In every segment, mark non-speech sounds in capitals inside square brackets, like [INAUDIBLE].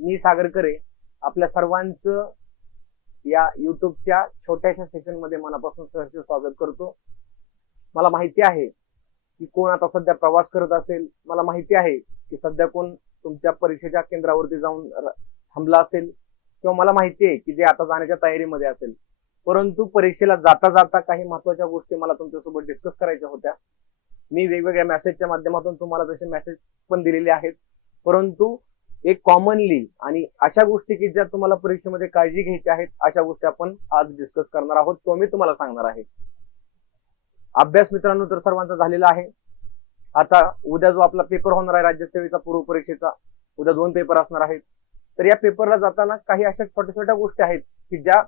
मी सागर करे आपल्या सर्वांचं या युट्यूबच्या छोट्याशा सेशनमध्ये मनापासून सहर्ष स्वागत करतो. मला माहिती आहे की कोण आता सध्या प्रवास करत असेल. मला माहिती आहे की सध्या कोण तुमच्या परीक्षेच्या केंद्रावरती जाऊन र- थांबला असेल. किंवा मला माहिती आहे की जे आता जाण्याच्या तयारीमध्ये असेल. परंतु परीक्षेला जाता जाता काही महत्त्वाच्या गोष्टी मला तुमच्यासोबत डिस्कस करायच्या होत्या. मी वेगवेगळ्या मेसेजच्या माध्यमातून तुम्हाला तसे मेसेज पण दिलेले आहेत. परंतु एक कॉमनली आणि अशा गोष्टी की ज्या तुम्हाला परीक्षेमध्ये काळजी घ्यायच्या आहेत अशा गोष्टी आपण आज डिस्कस करणार आहोत. तो मी तुम्हाला सांगणार आहे. अभ्यास मित्रांनो तर सर्वांचा झालेला आहे. आता उद्या जो आपला पेपर होणार आहे राज्यसेवेचा पूर्व परीक्षेचा उद्या दोन पेपर असणार आहेत. तर या पेपरला जाताना काही अशा छोट्या छोट्या गोष्टी आहेत की ज्या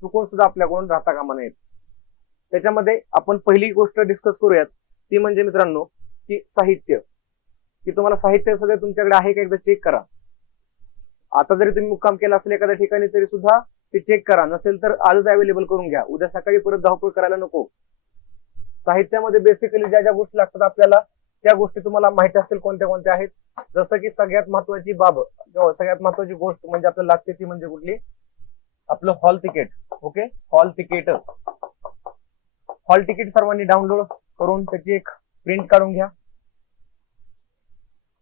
चुकून सुद्धा आपल्याकडून राहता कामा नयेत. त्याच्यामध्ये आपण पहिली गोष्ट डिस्कस करूयात. ती म्हणजे मित्रांनो की साहित्य. की तुम्हाला साहित्य सगळं तुमच्याकडे आहे का एकदा चेक करा. आता जरी तुम्ही मुक्काम केला असेल एखाद्या ठिकाणी तरी सुद्धा ते चेक करा. नसेल तर आजच अवेलेबल करून घ्या. उद्या सकाळी परत धावपळ करायला नको. साहित्यामध्ये बेसिकली ज्या ज्या गोष्टी लागतात आपल्याला त्या गोष्टी तुम्हाला माहिती असतील कोणत्या कोणत्या आहेत. जसं की सगळ्यात महत्वाची बाब किंवा सगळ्यात महत्वाची गोष्ट म्हणजे आपल्याला लागते ती म्हणजे कुठली? आपलं hall ticket okay hall ticket hall ticket सर्वांनी डाउनलोड करून त्याची एक प्रिंट काढून घ्या.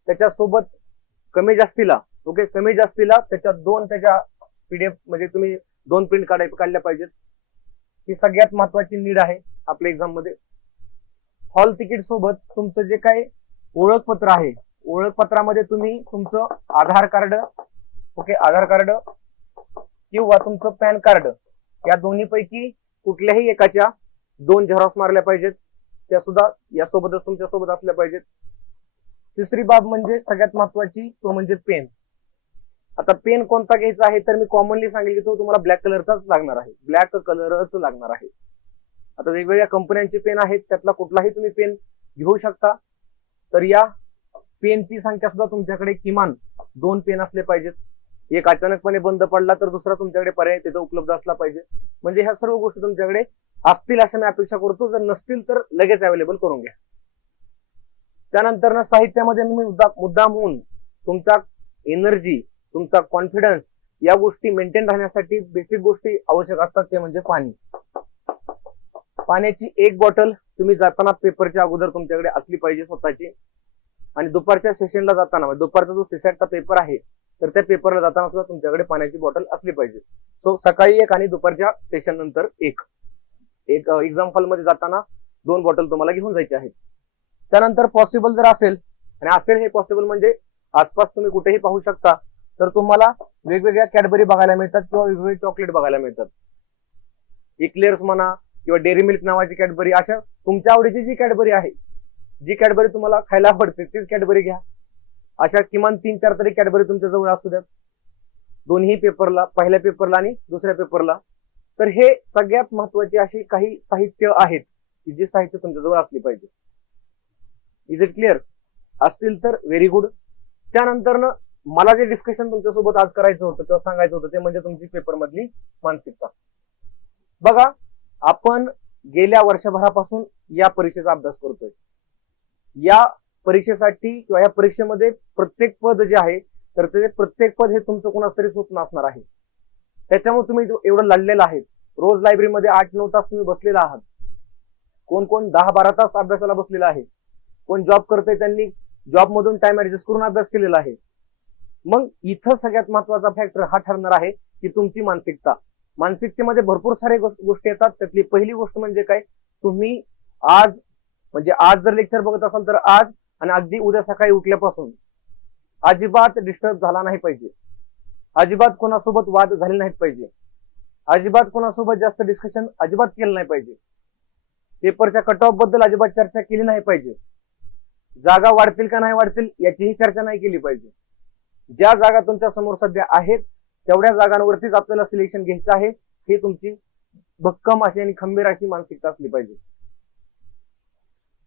त्याच्यासोबत कमी जास्तीला ओके कमी जास्तीला त्याच्या दोन त्याच्या पीडीएफ म्हणजे तुम्ही दोन प्रिंट काढाय काढल्या पाहिजेत. ही सगळ्यात महत्वाची नीड आहे आपल्या एक्झाममध्ये. हॉल तिकीट सोबत तुमचं जे काही ओळखपत्र आहे ओळखपत्रामध्ये तुम्ही तुमचं Aadhaar card okay Aadhaar card किंवा तुमचं पॅन कार्ड या दोन्ही पैकी कुठल्याही एकाच्या दोन झेरॉक्स मारल्या पाहिजेत. त्या सुद्धा यासोबतच तुमच्यासोबत असल्या पाहिजेत. तिसरी बाब म्हणजे सगळ्यात महत्वाची तो म्हणजे पेन आता पेन कोणता घ्यायचा आहे तर मी कॉमनली सांगेल की तो तुम्हाला ब्लॅक कलरचाच लागणार आहे. ब्लॅक कलरच लागणार आहे. आता वेगवेगळ्या कंपन्यांचे पेन आहेत त्यातला कुठलाही तुम्ही पेन घेऊ शकता. तर या पेनची संख्या सुद्धा तुमच्याकडे किमान दोन पेन असले पाहिजेत. एक अचानकपणे बंद पडला तर दुसरा तुमच्याकडे पर्याय तिथं उपलब्ध असला पाहिजे. म्हणजे ह्या सर्व गोष्टी तुमच्याकडे असतील अशा मी अपेक्षा करतो. जर नसतील तर लगेच अवेलेबल करून घ्या. त्यानंतर ना साहित्यामध्ये मुद्दा मुद्दाम होऊन तुमचा एनर्जी तुमचा कॉन्फिडन्स या गोष्टी मेंटेन राहण्यासाठी बेसिक गोष्टी आवश्यक असतात ते म्हणजे पाणी. पाण्याची एक बॉटल तुम्ही जाताना पेपरच्या अगोदर तुमच्याकडे असली पाहिजे स्वतःची. आणि दुपारच्या सेशनला जाताना म्हणजे दुपारचा जो सीसॅटचा पेपर आहे तर त्या पेपरला जाताना सुद्धा तुमच्याकडे पाण्याची बॉटल असली पाहिजे. सो सकाळी एक आणि दुपारच्या सेशन नंतर एक. एक एक्झाम हॉलमध्ये जाताना दोन बॉटल तुम्हाला घेऊन जायचे आहेत. त्यानंतर पॉसिबल जर असेल आणि असेल हे पॉसिबल म्हणजे आसपास तुम्ही कुठेही पाहू शकता तर तुम्हाला वेगवेगळ्या कॅडबरी बघायला मिळतात किंवा वेगवेगळे चॉकलेट बघायला मिळतात. इक्लेअर्स म्हणा किंवा डेअरी मिल्क नावाची कॅडबरी अशा तुमच्या आवडीची जी कॅडबरी आहे जी कॅडबरी तुम्हाला खायला आवडते तीच कॅडबरी घ्या. अशा किमान तीन चार तरी कॅडबरी तुमच्या जवळ असू द्यात. दोन्ही पेपरला पहिल्या पेपरला आणि दुसऱ्या पेपरला. तर हे सगळ्यात महत्त्वाचे अशी काही साहित्य आहेत की जे साहित्य तुमच्या जवळ असली पाहिजे. इज इट क्लिअर असतील तर व्हेरी गुड त्यानंतर मला जे डिस्कशन तुमच्यासोबत आज करायचं होतं किंवा सांगायचं होतं ते म्हणजे तुमची पेपर मधली मानसिकता. बघा आपण गेल्या वर्षभरापासून या परीक्षेचा अभ्यास करतोय. या परीक्षेसाठी किंवा या परीक्षेमध्ये प्रत्येक पद जे आहे तर ते प्रत्येक पद हे तुमचं कोणाच तरी स्वप्न असणार आहे. त्याच्यामुळे तुम्ही एवढं लढलेलं आहे रोज लायब्ररीमध्ये आठ नऊ तास तुम्ही बसलेला आहात. कोण कोण दहा बारा तास अभ्यासाला बसलेला आहे. कोण जॉब करतोय त्यांनी जॉब मधून टाइम ऍडजस्ट करून अभ्यास केलेला आहे. मग इथं सगळ्यात महत्त्वाचा फॅक्टर हा ठरणार आहे की तुमची मानसिकता. मानसिकतेमध्ये भरपूर सारे गोष्टी येतात. त्यातली पहिली गोष्ट म्हणजे काय? तुम्ही आज म्हणजे आज जर लेक्चर बघत असाल तर आज आणि अगदी उद्या सकाळी उठल्यापासून अजिबात डिस्टर्ब झाला नाही पाहिजे. अजिबात कोणासोबत वाद झाले नाहीत पाहिजे. अजिबात कोणासोबत जास्त डिस्कशन अजिबात केलं नाही पाहिजे. पेपरच्या कट ऑफबद्दल अजिबात चर्चा केली नाही पाहिजे. जागा वाढतील का नाही वाढतील याचीही चर्चा नाही केली पाहिजे. ज्या जागा तुमच्यासमोर सध्या आहेत तेवढ्या जागांवरतीच आपल्याला सिलेक्शन घ्यायचं आहे. हे तुमची भक्कम अशी आणि खंबीर अशी मानसिकता असली पाहिजे.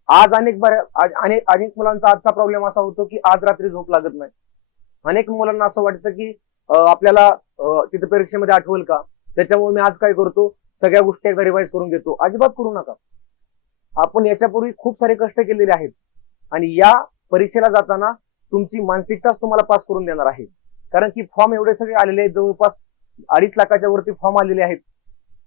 आज अनेक बऱ्या अनेक अनेक मुलांचा आजचा प्रॉब्लेम असा होतो की आज रात्री झोप लागत नाही. अनेक मुलांना असं वाटतं की आपल्याला तिथे परीक्षेमध्ये आठवल का? त्याच्यामुळे मी आज काय करतो? सगळ्या गोष्टी एकदा रिवाइज करून घेतो. अजिबात करू नका. आपण याच्यापूर्वी खूप सारे कष्ट केलेले आहेत. आणि या परीक्षेला जाताना तुमची मानसिकताच तुम्हाला पास करून देणार आहे. कारण की फॉर्म एवढे सगळे आलेले आहेत जवळपास अडीच लाखाच्या वरती फॉर्म आलेले आहेत.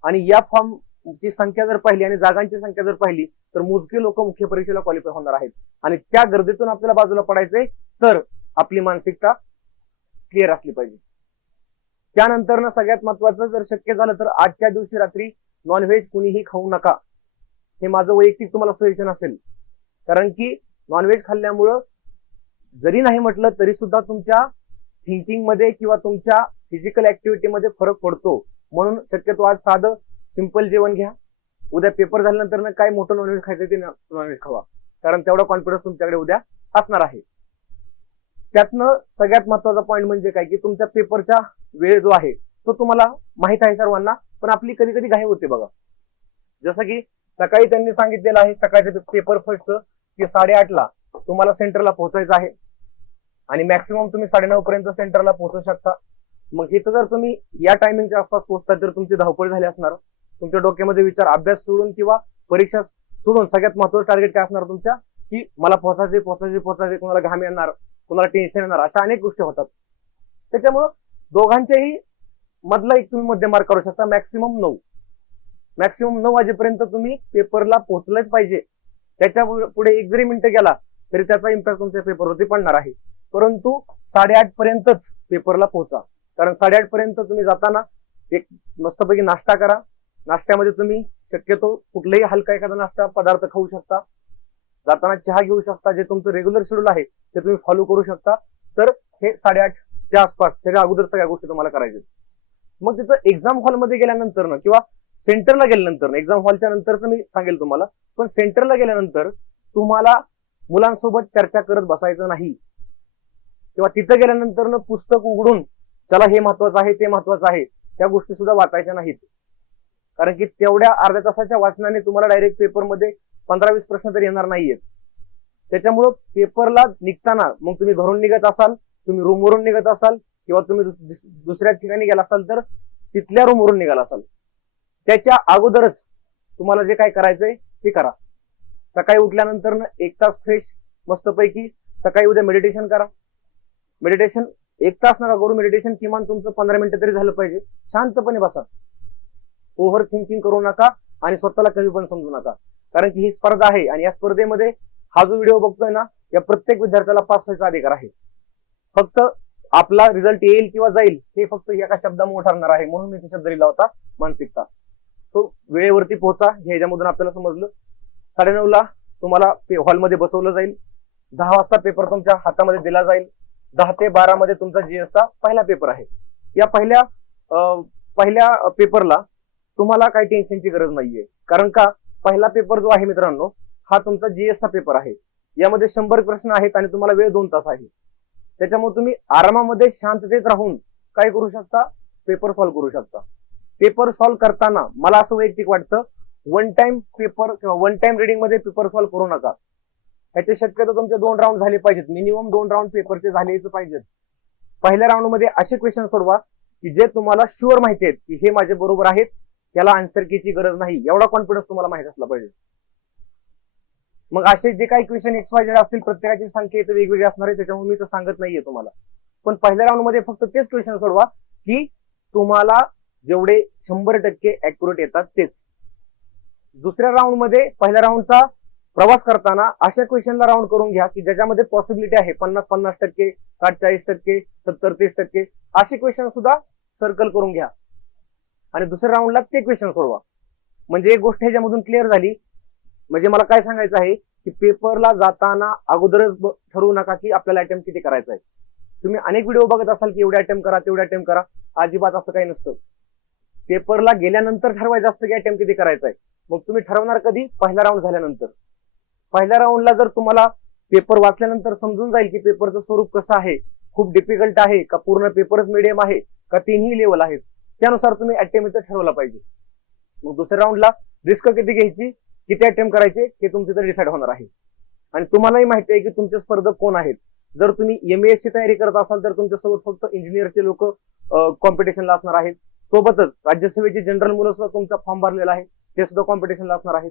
आणि या फॉर्म ची संख्या जर पाहिली आणि जागांची संख्या जर पाहिली तर मोजके लोक मुख्य परीक्षेला क्वालिफाय होणार आहेत. आणि त्या गर्दीतून आपल्याला बाजूला पडायचंय तर आपली मानसिकता क्लिअर असली पाहिजे. त्यानंतर ना सगळ्यात महत्वाचं जर शक्य झालं तर आजच्या दिवशी रात्री नॉनव्हेज कुणीही खाऊ नका. हे माझं वैयक्तिक तुम्हाला सजेशन असेल. कारण की नॉनव्हेज खाल्ल्यामुळं जरी नाही म्हटलं तरी सुद्धा तुमच्या थिंकिंगमध्ये किंवा तुमच्या फिजिकल ऍक्टिव्हिटी मध्ये फरक पडतो. म्हणून शक्यतो आज साधं सिंपल जेवण घ्या. उद्या पेपर झाल्यानंतर ना काय मोठं नॉनव्हेज खायचं ते नॉनव्हेज खावा. कारण तेवढा कॉन्फिडन्स तुमच्याकडे उद्या असणार आहे. त्यातनं सगळ्यात महत्त्वाचा पॉईंट म्हणजे काय? की तुमच्या पेपरचा वेळ जो आहे तो तुम्हाला माहीत आहे सर्वांना पण आपली कधी कधी घाई होते बघा. जसं की सकाळी त्यांनी सांगितलेलं आहे सकाळच्या पेपर फर्स्टचं की साडेआठला तुम्हाला सेंटरला पोहोचायचं आहे. आणि मॅक्सिमम तुम्ही साडेनऊ पर्यंत सेंटरला पोहोचू शकता. मग इथं जर तुम्ही या टायमिंगच्या आसपास पोहोचता तर तुमची धावपळ झाली असणार. तुमच्या डोक्यामध्ये विचार अभ्यास सोडून किंवा परीक्षा सोडून सगळ्यात महत्वाचं टार्गेट काय असणार तुमच्या? की मला पोहोचायचे पोहोचायचे पोहोचायचे कोणाला घाम येणार कोणाला टेन्शन येणार अशा अनेक गोष्टी होतात. त्याच्यामुळं दोघांच्याही मधला एक तुम्ही मध्य मार्क करू शकता मॅक्सिमम नऊ. मॅक्सिमम नऊ वाजेपर्यंत तुम्ही पेपरला पोहोचलंच पाहिजे. त्याच्या पुढे एक जरी मिनिटं गेला तरी त्याचा इम्पॅक्ट तुमच्या पेपरवरती पडणार आहे. परंतु साडेआठ पर्यंतच पेपरला पोहोचा. कारण साडेआठ पर्यंत तुम्ही जाताना एक मस्तपैकी नाश्ता करा. नाश्त्यामध्ये तुम्ही शक्यतो कुठलाही हलका एखादा नाश्ता पदार्थ खाऊ शकता. जाताना चहा घेऊ शकता जे तुमचं रेग्युलर शेड्यूल आहे ते तुम्ही फॉलो करू शकता. तर हे साडेआठच्या आसपास त्याच्या अगोदर सगळ्या गोष्टी तुम्हाला करायच्या मग तिथं एक्झाम हॉलमध्ये गेल्यानंतर ना किंवा सेंटरला गेल्यानंतर एक्झाम हॉलच्या नंतरच मी सांगेल तुम्हाला पण सेंटरला गेल्यानंतर तुम्हाला मुलांसोबत चर्चा करत बसायचं नाही. किंवा तिथं गेल्यानंतर पुस्तक उघडून चला हे महत्वाचं आहे ते महत्वाचं आहे त्या गोष्टी सुद्धा वाचायच्या नाहीत. कारण की तेवढ्या अर्ध्या तासाच्या वाचनाने तुम्हाला डायरेक्ट पेपरमध्ये पंधरा वीस प्रश्न तरी येणार नाहीयेत. त्याच्यामुळं पेपरला निघताना मग तुम्ही घरून निघत असाल तुम्ही रूमवरून निघत असाल किंवा तुम्ही दुसऱ्या ठिकाणी गेला असाल तर तिथल्या रूमवरून निघाला असाल. त्याच्या अगोदरच तुम्हाला जे काय करायचंय ते करा. सकाळी उठल्यानंतर एक तास फ्रेश मस्तपैकी सकाळी उद्या मेडिटेशन करा. मेडिटेशन एक तास नका करू. मेडिटेशन किमान तुमचं पंधरा मिनिटं तरी झालं पाहिजे. शांतपणे बसा. ओव्हर थिंकिंग करू नका आणि स्वतःला कमी पण समजू नका. कारण की ही स्पर्धा आहे आणि या स्पर्धेमध्ये हा जो व्हिडिओ बघतोय ना या प्रत्येक विद्यार्थ्याला पास व्हायचा अधिकार आहे. फक्त आपला रिझल्ट येईल किंवा जाईल हे फक्त एका शब्दामुळे ठरणार आहे. म्हणून मी तो शब्द लिहिला होता मानसिकता. तो वेळेवरती पोहोचा. हे ह्याच्यामधून आपल्याला समजलं. साडेनऊ ला तुम्हाला हॉलमध्ये बसवलं जाईल. दहा वाजता पेपर तुमच्या हातामध्ये दिला जाईल. दहा ते बारा मध्ये तुमचा जीएसचा पहिला पेपर आहे. या पहिल्या अं, पहिल्या पेपरला तुम्हाला काही टेन्शनची गरज नाहीये. कारण का? पहिला पेपर जो आहे मित्रांनो हा तुमचा जीएसचा पेपर आहे. यामध्ये शंभर प्रश्न आहेत आणि तुम्हाला वेळ दोन तास आहे. त्याच्यामुळे तुम्ही आरामामध्ये शांततेत राहून काय करू शकता? पेपर सॉल्व्ह करू शकता. पेपर सॉल्व्ह करताना मला असं वैयक्तिक वाटतं वन टाइम पेपर किंवा वन टाइम रिडिंगमध्ये पेपर सॉल्व्ह करू नका. ह्याचे शक्यतो तुमचे दोन राऊंड झाले पाहिजेत. मिनिमम दोन राऊंड पेपरचे झालेच पाहिजेत पहिल्या राऊंडमध्ये असे क्वेश्चन सोडवा की जे तुम्हाला शुअर माहिती आहेत की हे माझे बरोबर आहेत त्याला आन्सर कीची गरज नाही. एवढा कॉन्फिडन्स तुम्हाला माहीत असला पाहिजे. मग असे जे काही क्वेश्चन एक्स वाय असतील प्रत्येकाची संख्या इथं वेगवेगळी असणार आहे त्याच्यामुळे मी तर सांगत नाहीये तुम्हाला. पण पहिल्या राऊंडमध्ये फक्त तेच क्वेश्चन सोडवा की तुम्हाला जेवढे शंभर टक्के अॅक्युरेट येतात तेच. दुसऱ्या राऊंडमध्ये पहिल्या राऊंडचा प्रवास करताना अशा क्वेश्चनला राऊंड करून घ्या की ज्याच्यामध्ये पॉसिबिलिटी आहे. पन्नास पन्नास टक्के साठ चाळीस टक्के सत्तर तीस टक्के असे क्वेश्चन सुद्धा सर्कल करून घ्या. आणि दुसऱ्या राऊंडला ते क्वेश्चन सोडवा. म्हणजे एक गोष्ट ह्याच्यामधून क्लिअर झाली. म्हणजे मला काय सांगायचं आहे की पेपरला जाताना अगोदरच ठरवू नका की आपल्याला अटेम्प्ट किती करायचा आहे. तुम्ही अनेक व्हिडिओ बघत असाल की एवढे अटेम्प्ट करा तेवढे अटेम्प्ट करा. अजिबात असं काही नसतं. पेपरला गेल्यानंतर ठरवायचं असतं की अटेम्प्ट किती करायचा आहे. मग तुम्ही ठरवणार कधी? पहिला राऊंड झाल्यानंतर. पहिल्या राऊंडला जर तुम्हाला पेपर वाचल्यानंतर समजून जाईल की पेपरचं स्वरूप कसं आहे खूप डिफिकल्ट आहे का पूर्ण पेपरच मिडियम आहे का तिन्ही लेवल आहेत त्यानुसार तुम्ही अटेम्प्ट ठरवला पाहिजे. मग दुसऱ्या राऊंडला रिस्क किती घ्यायची किती अटेम्प्ट करायचे हे तुमचे तर डिसाईड होणार आहे. आणि तुम्हालाही माहिती आहे की तुमचे स्पर्धक कोण आहेत. जर तुम्ही एमएस ची तयारी करत असाल तर तुमच्यासोबत फक्त इंजिनियरचे लोक कॉम्पिटिशनला असणार आहेत. सोबतच राज्यसभेचे जनरल मुलं सुद्धा तुमचा फॉर्म भरलेला आहे. ते सुद्धा कॉम्पिटिशनला असणार आहेत.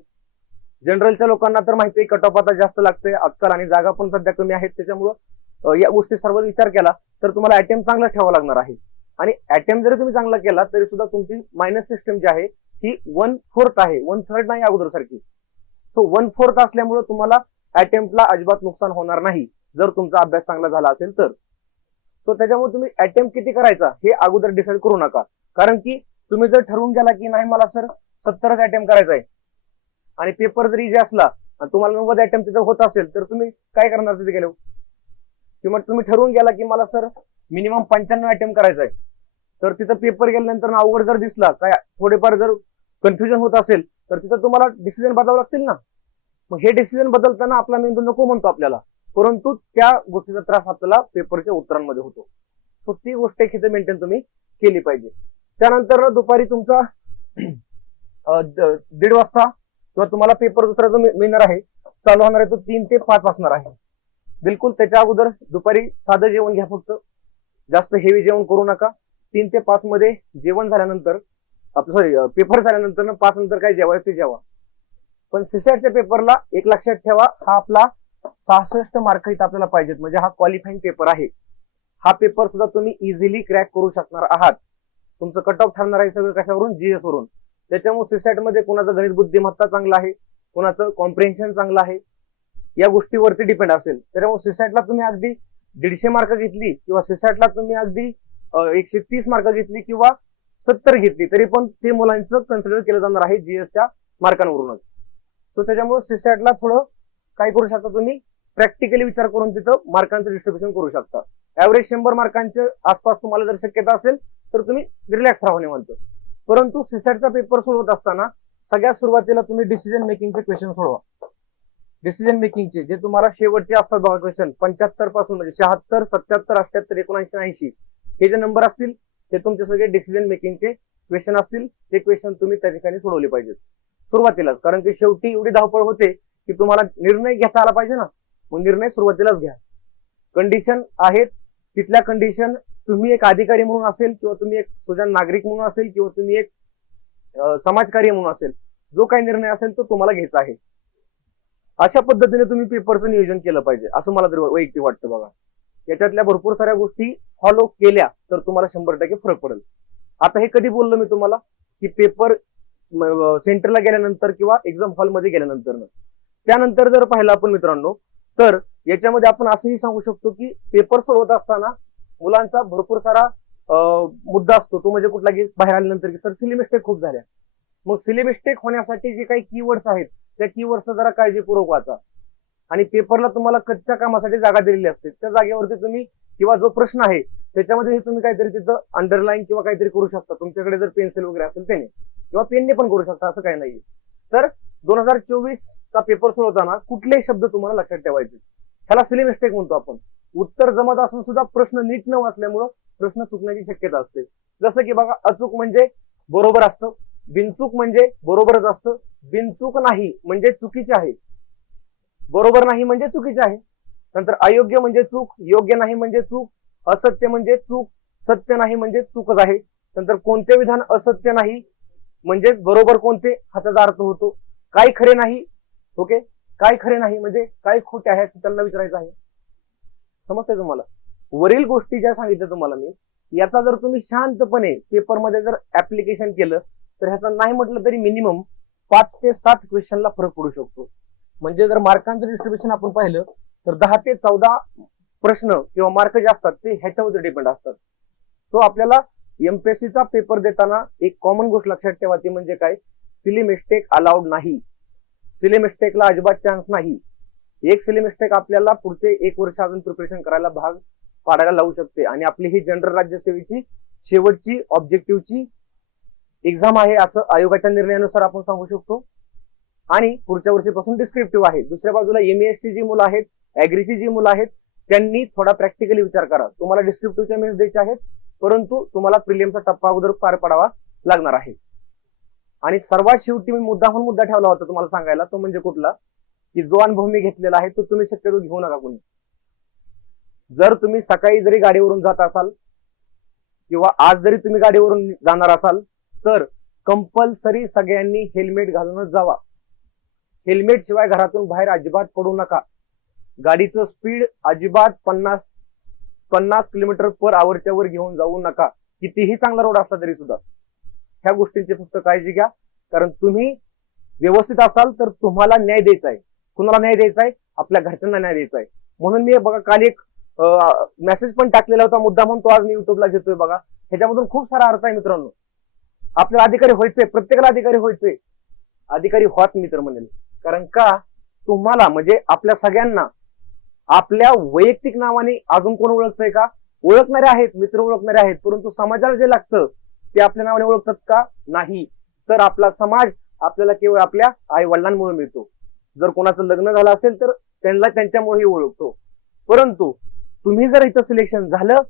जनरलच्या लोकांना तर माहिती आहे कट ऑफ आता जास्त लागते आजकाल आणि जागा पण सध्या कमी आहेत. त्याच्यामुळं या गोष्टी सर्व विचार केला तर तुम्हाला अटेम्प्ट चांगला ठेवावा लागणार आहे. आणि अटेम्प्ट जरी तुम्ही चांगला केला तरी सुद्धा तुमची मायनस सिस्टम जी आहे ही वन फोर्थ आहे. वन थर्ड नाही अगोदर सारखी सो वन फोर्थ असल्यामुळे तुम्हाला अटेम्प्टला अजिबात नुकसान होणार नाही जर तुमचा अभ्यास चांगला झाला असेल तर. सो त्याच्यामुळे तुम्ही अटेम्प्ट किती करायचा हे अगोदर डिसाईड करू नका. कारण की तुम्ही जर ठरवून गेला की नाही मला सर सत्तरच अटेम्प्ट करायचा आहे आणि पेपर जर इझी असला आणि तुम्हाला नव्वद अटेम्प्ट तिथं होत असेल तर तुम्ही काय करणार तिथे गेलो किंवा तुम्ही ठरवून गेला की मला सर मिनिमम पंच्याण्णव अटेम्प्ट करायचा आहे तर तिथं पेपर गेल्यानंतर अवघड जर दिसला काय थोडेफार जर कन्फ्युजन होत असेल तर तिथं तुम्हाला डिसिजन बदलावं लागतील ना? मग हे डिसिजन बदलताना आपला मेंदू नको म्हणतो आपल्याला. परंतु त्या गोष्टीचा त्रास आपल्याला पेपरच्या उत्तरांमध्ये होतो. सो ती गोष्ट एक इथे मेंटेन तुम्ही केली पाहिजे. त्यानंतर दुपारी तुमचा [CLEARS THROAT] दीड वाजता किंवा तुम्हाला पेपर दुसरा जो मिळणार आहे चालू होणार आहे तो तीन ते पाच असणार आहे. बिलकुल त्याच्या अगोदर दुपारी साधं जेवण घ्या फक्त. जास्त हेवी जेवण करू नका. तीन ते पाच मध्ये जेवण झाल्यानंतर आपलं सॉरी पेपर झाल्यानंतर ना पाच नंतर काय जेवायचं ते जेवा. पण सिसॅटच्या पेपरला एक लक्षात ठेवा हा आपला सहासष्ट मार्क इथं आपल्याला पाहिजेत. म्हणजे हा क्वालिफाईंग पेपर आहे. हा पेपर सुद्धा तुम्ही इझिली क्रॅक करू शकणार आहात. तुमचं कट ऑफ ठरणार आहे सगळं कशावरून? जीएस वरून. त्याच्यामुळे सिसॅटमध्ये गणित बुद्धिमत्ता चांगला आहे कुणाचं कॉम्प्रिहेन्शन चांगलं आहे या गोष्टीवरती डिपेंड असेल. त्याच्यामुळे सिसॅटला तुम्ही अगदी दीडशे मार्क घेतली किंवा सिसॅटला तुम्ही अगदी एकशे तीस मार्क घेतली किंवा सत्तर घेतली तरी पण ते मुलांचं कन्सिडर केलं जाणार आहे जीएसच्या मार्कांवरूनच सो त्याच्यामुळे सीसॅटला थोडं काय करू शकता तुम्ही? प्रॅक्टिकली विचार करून तिथं मार्कांचं डिस्ट्रीब्युशन करू शकता. ऍव्हरेज शंभर मार्कांच्या आसपास तुम्हाला जर शक्यता असेल तर तुम्ही रिलॅक्स राहू म्हणतो परंतु सीसॅटचा पेपर सोडवत असताना सगळ्यात सुरुवातीला तुम्ही डिसिजन मेकिंगचे क्वेश्चन सोडवा. डिसिजन मेकिंगचे जे तुम्हाला शेवटचे असतात बघा क्वेश्चन पंच्याहत्तरपासून म्हणजे शहात्तर सत्याहत्तर अठ्याहत्तर एकोणऐंशी ऐंशी. हे जे नंबर असतील ते तुमचे सगळे डिसिजन मेकिंगचे क्वेश्चन असतील. ते क्वेश्चन तुम्ही त्या ठिकाणी सोडवले पाहिजेत. सुरुवातीलाच कारण की शेवटी एवढी धावपळ होते की तुम्हाला निर्णय घेता आला पाहिजे ना. मग निर्णय सुरुवातीलाच घ्या. कंडिशन आहेत तिथल्या कंडिशन तुम्ही एक अधिकारी म्हणून असेल किंवा तुम्ही एक सुजन नागरिक म्हणून असेल किंवा तुम्ही एक समाजकार्य म्हणून असेल जो काही निर्णय असेल तो तुम्हाला घ्यायचा आहे. अशा पद्धतीने तुम्ही पेपरचं नियोजन केलं पाहिजे असं मला तरी वैयक्तिक वाटतं बघा. याच्यातल्या भरपूर साऱ्या गोष्टी फॉलो केल्या तर तुम्हाला शंभर टक्के फरक पडेल. आता हे कधी बोललो मी तुम्हाला? की पेपर सेंटरला गेल्यानंतर किंवा एक्झाम हॉलमध्ये गेल्यानंतर त्यानंतर जर पाहिलं आपण मित्रांनो तर याच्यामध्ये आपण असंही सांगू शकतो की पेपर सोडवत असताना मुलांचा भरपूर सारा मुद्दा असतो. तो म्हणजे कुठला की बाहेर आल्यानंतर की सर सिली मिस्टेक खूप झाल्या. मग सिली मिस्टेक होण्यासाठी जे काही कीवर्ड्स आहेत त्या कीवर्ड्सना जरा काळजीपूर्वक वाचा. आणि पेपरला तुम्हाला कच्च्या कामासाठी जागा दिलेली असते. त्या जागेवरती तुम्ही किंवा जो प्रश्न आहे त्याच्यामध्ये तुम्ही काहीतरी तिथं अंडरलाईन किंवा काहीतरी करू शकता. तुमच्याकडे जर पेन्सिल वगैरे असेल त्याने किंवा पेनने पण करू शकता असं काही नाही तर दोन हजार चोवीस चा पेपर सोडवताना कुठले शब्द तुम्हाला लक्षात ठेवायचे. ह्याला सिली मिस्टेक म्हणतो आपण. उत्तर जमत असून सुद्धा प्रश्न नीट न वाचल्यामुळं प्रश्न चुकण्याची शक्यता असते. जसं की बघा अचूक म्हणजे बरोबर असतं बिनचूक म्हणजे बरोबरच असतं बिनचूक नाही म्हणजे चुकीचे आहे. बरोबर नाही म्हणजे चुकीचे आहे. नंतर अयोग्य म्हणजे चूक योग्य नाही म्हणजे चूक असत्य म्हणजे चूक सत्य नाही म्हणजे चूकच आहे. नंतर कोणते विधान असत्य नाही म्हणजेच बरोबर कोणते हा त्याचा अर्थ होतो. काय खरे नाही ओके? काय खरे नाही म्हणजे काय खोटे आहे असं त्यांना विचारायचं आहे. समजतंय तुम्हाला? वरील गोष्टी ज्या सांगितल्या तुम्हाला मी याचा जर तुम्ही शांतपणे पेपरमध्ये जर ऍप्लिकेशन केलं तर ह्याचा नाही म्हटलं तरी मिनिमम पाच ते सात क्वेश्चनला फरक पडू शकतो. म्हणजे जर मार्कांचं डिस्ट्रीब्युशन आपण पाहिलं तर दहा ते चौदा प्रश्न किंवा मार्क जे असतात ते ह्याच्यावर डिपेंड असतात. सो आपल्याला एमपीएससीचा पेपर देताना एक कॉमन गोष्ट लक्षात ठेवा ती म्हणजे काय? सिली मिस्टेक अलाउड नाही. सिली मिस्टेकला अजिबात चान्स नाही. एक सिली मिस्टेक आपल्याला पुढचे एक वर्ष अजून प्रिपरेशन करायला भाग पाडायला लावू शकते. आणि आपली ही जनरल राज्यसेवेची शेवटची ऑब्जेक्टिव्हची एक्झाम आहे असं आयोगाच्या निर्णयानुसार आपण सांगू शकतो. आणि पुढच्या वर्षीपासून डिस्क्रिप्टिव्ह आहे. दुसऱ्या बाजूला एमएसची जी मुलं आहेत ऍग्रीची जी मुलं आहेत त्यांनी थोडा प्रॅक्टिकली विचार करा. तुम्हाला डिस्क्रिप्टिव्हच्या मेन्स द्यायचे आहेत परंतु तुम्हाला प्रिलियमचा टप्पा अगोदर पार पाडावा लागणार आहे. आणि सर्वात शेवटी मी मुद्दाहून मुद्दा ठेवला होता तुम्हाला सांगायला तो म्हणजे कुठला? की जो अनुभव मी घेतलेला आहे तो तुम्ही शक्यतो घेऊ नका कोणी. जर तुम्ही सकाळी जरी गाडीवरून जात असाल किंवा आज जरी तुम्ही गाडीवरून जाणार असाल तर कंपल्सरी सगळ्यांनी हेल्मेट घालूनच जावा. हेल्मेट शिवाय घरातून बाहेर अजिबात पडू नका. गाडीचं स्पीड अजिबात पन्नास पन्नास किलोमीटर पर आवरच्या वर घेऊन जाऊ नका. कितीही चांगला रोड असला तरी सुद्धा. ह्या गोष्टींची फक्त काळजी घ्या. कारण तुम्ही व्यवस्थित असाल तर तुम्हाला न्याय द्यायचा आहे. कुणाला न्याय द्यायचा आहे? आपल्या घरच्यांना न्याय द्यायचा आहे. म्हणून मी बघा काल एक मेसेज पण टाकलेला होता. मुद्दा म्हणून तो आज मी युट्यूबला घेतोय बघा. ह्याच्यामधून खूप सारा अर्थ आहे मित्रांनो. आपल्याला अधिकारी व्हायचंय. प्रत्येकाला अधिकारी व्हायचंय. अधिकारी होत मित्र म्हणेल. कारण का? तुम्हाला म्हणजे आपल्या सगळ्यांना आपल्या वैयक्तिक नावाने अजून कोण ओळखतंय का? ओळखणारे आहेत मित्र ओळखणारे आहेत. परंतु समाजाला जे लागतं ते आपल्या नावाने ओळखतात का? नाही. तर आपला समाज आपल्याला केवळ आपल्या आई वडिलांमुळे मिळतो. जर कोणाचं लग्न झालं असेल तर त्यांना त्यांच्यामुळेही ओळखतो. परंतु तुम्ही जर इथं सिलेक्शन झालं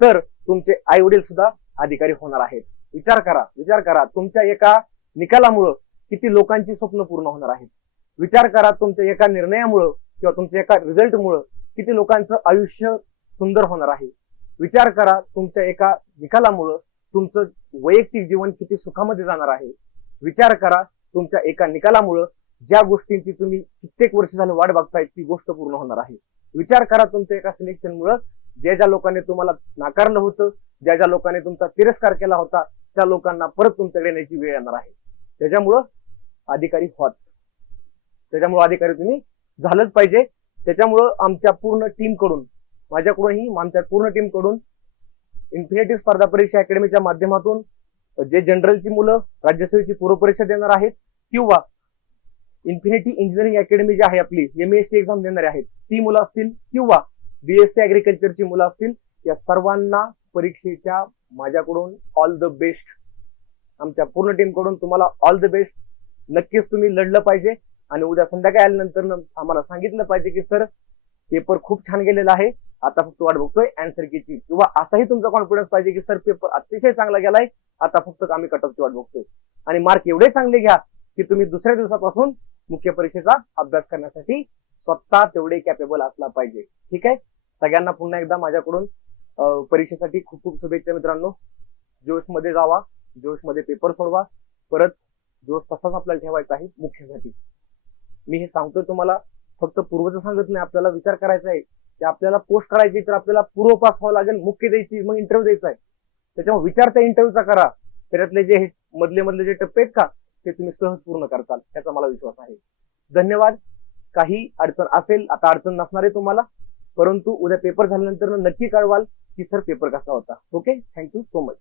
तर तुमचे आई वडील सुद्धा अधिकारी होणार आहेत. विचार करा विचार करा. तुमच्या एका निकालामुळं किती लोकांची स्वप्न पूर्ण होणार आहेत? विचार करा तुमच्या एका निर्णयामुळं किंवा तुमच्या एका रिझल्टमुळं किती लोकांचं आयुष्य सुंदर होणार आहे? विचार करा तुमच्या एका निकालामुळं तुमचं वैयक्तिक जीवन किती सुखामध्ये जाणार आहे विचार करा तुमच्या एका निकालामुळं ज्या गोष्टींची तुम्ही कित्येक वर्ष झाले वाट बघताय ती गोष्ट पूर्ण होणार आहे. विचार करा तुमच्या एका सिलेक्शनमुळं ज्या ज्या लोकांनी तुम्हाला नाकारलं होतं ज्या ज्या लोकांनी तुमचा तिरस्कार केला होता त्या लोकांना परत तुमच्याकडे येण्याची वेळ येणार आहे. त्याच्यामुळं अधिकारी व्हाच. त्याच्यामुळं अधिकारी तुम्ही झालंच पाहिजे. त्याच्यामुळं आमच्या पूर्ण टीमकडून माझ्याकडूनही आमच्या पूर्ण टीमकडून इन्फिनिटी स्पर्धा परीक्षा अकॅडमीच्या माध्यमातून जे जनरलची मुलं राज्यसेवेची पूर्वपरीक्षा देणार आहेत किंवा इन्फिनिटी इंजिनिअरिंग अकॅडमी जी आहे आपली एमएससी एक्झाम देणारी आहेत ती मुलं असतील किंवा बीएससी अग्रिकल्चरची मुलं असतील या सर्वांना परीक्षेच्या माझ्याकडून ऑल द बेस्ट आमच्या पूर्ण टीमकडून तुम्हाला ऑल द बेस्ट नक्कीच तुम्ही लढलं पाहिजे आणि उद्या संध्याकाळी आल्यानंतर आम्हाला सांगितलं पाहिजे की सर पेपर खूप छान गेलेला आहे. आता फक्त वाट बघतोय अँसर कीची किंवा असाही तुमचा कॉन्फिडन्स पाहिजे की सर पेपर अतिशय चांगला गेलाय आता फक्त आम्ही कटअपची वाट बघतोय. आणि मार्क एवढे चांगले घ्या की तुम्ही दुसऱ्या दिवसापासून मुख्य परीक्षेचा अभ्यास करण्यासाठी स्वतः तेवढे कॅपेबल असला पाहिजे. ठीक आहे? सगळ्यांना पुन्हा एकदा माझ्याकडून परीक्षेसाठी खूप खूप शुभेच्छा मित्रांनो. जोशमध्ये जावा जोशमध्ये पेपर सोडवा. परत जोश तसाच आपल्याला ठेवायचा आहे मुख्यसाठी. मी हे सांगतोय तुम्हाला फक्त पूर्वचं सांगत नाही आपल्याला विचार करायचा आहे. की आपल्याला पोस्ट करायची तर आपल्याला पूर्व पास व्हावं लागेल मुख्य द्यायची मग इंटरव्ह्यू द्यायचा आहे. त्याच्यामुळे विचार त्या इंटरव्ह्यूचा करा. त्याच्यातले जे हे मधले मधले जे टप्पे आहेत का ते तुम्ही सहज पूर्ण करताल. याचा मला विश्वास आहे. धन्यवाद. काही अडचण असेल आता अडचण नसणार आहे तुम्हाला. परंतु उद्या पेपर झाल्यानंतर नक्की कळवाल की सर पेपर कसा होता. Okay thank you so much